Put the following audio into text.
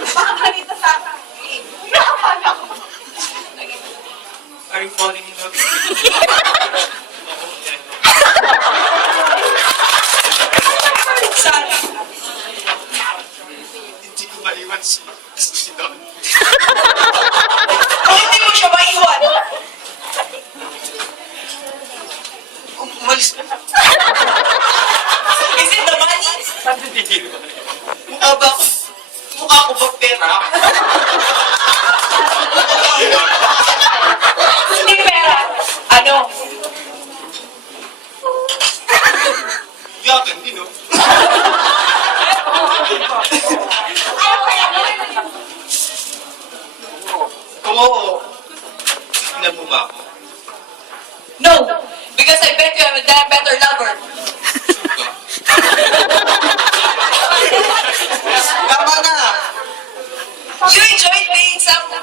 Baka ganito sa akin. Are you falling in love? Sana. Hindi ko maiwan si Don. Kung hindi mo siya maiwan. Umalis na. Is it the money? Hindi ba? Mukha ko ba pera? Hindi pera. Ano? Yakin din, no? Oo. Tingnan mo ba ako? No. Because I bet you have a damn better lover. Tama na! You enjoyed being some